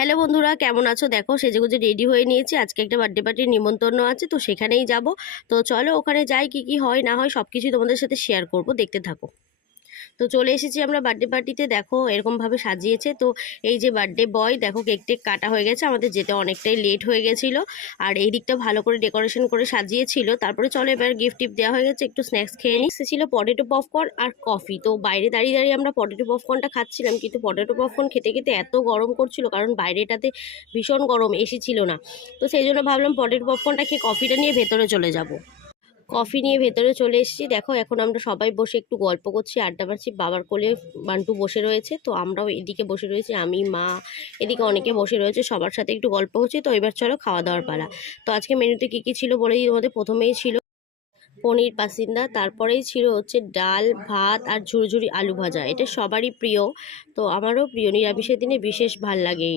Hello বন্ধুরা, কেমন আছো? দেখো সেজেগুজে রেডি হয়ে নিয়েছি। আজকে একটা বার্থডে পার্টির নিমন্ত্রণ আছে, তো সেখানেই যাব। তো চলো ওখানে যাই, কি কি হয় না হয় সবকিছু তোমাদের সাথে শেয়ার করব, দেখতে থাকো। তো চলে এসেছি আমরা বার্থডে পার্টিতে। দেখো এরকমভাবে সাজিয়েছে। তো এই যে বার্থডে বয়, দেখো কেক টেক কাটা হয়ে গেছে, আমাদের যেতে অনেকটাই লেট হয়ে গেছিল। আর এই দিকটা ভালো করে ডেকোরেশন করে সাজিয়েছিল। তারপরে চলো এবার গিফট টিফট দেওয়া হয়ে গেছে, একটু স্ন্যাক্স খেয়ে নিই। ছিল পটেটো পপকর্ন আর কফি। তো বাইরে দাঁড়িয়ে দাঁড়িয়ে আমরা পটেটো পপকর্নটা খাচ্ছিলাম, কিন্তু পটেটো পপকর্ন খেতে খেতে এত গরম করছিল, কারণ বাইরেটাতে ভীষণ গরম, এসি ছিল না। তো সেই জন্য ভাবলাম পটেটো পপকর্নটা খেয়ে কফিটা নিয়ে ভেতরে চলে যাব। কফি নিয়ে ভেতরে চলে এসেছি। দেখো এখন আমরা সবাই বসে একটু গল্প করছি, আড্ডা মারছি। বাবার কোলে বান্টু বসে রয়েছে, তো আমরাও এদিকে বসে রয়েছি, আমি মা, এদিকে অনেকে বসে রয়েছে, সবার সাথে একটু গল্প হচ্ছে। তো এবার চলো খাওয়া দাওয়ার পালা। তো আজকে মেনুতে কী কী ছিল বলে দিই তোমাদের। প্রথমেই ছিল পনির পাসিন্দা, তারপরেই ছিল হচ্ছে ডাল ভাত আর ঝুরঝুরি আলু ভাজা। এটা সবারই প্রিয়, তো আমারও প্রিয়। নিরামিষের দিনে বিশেষ ভাল লাগে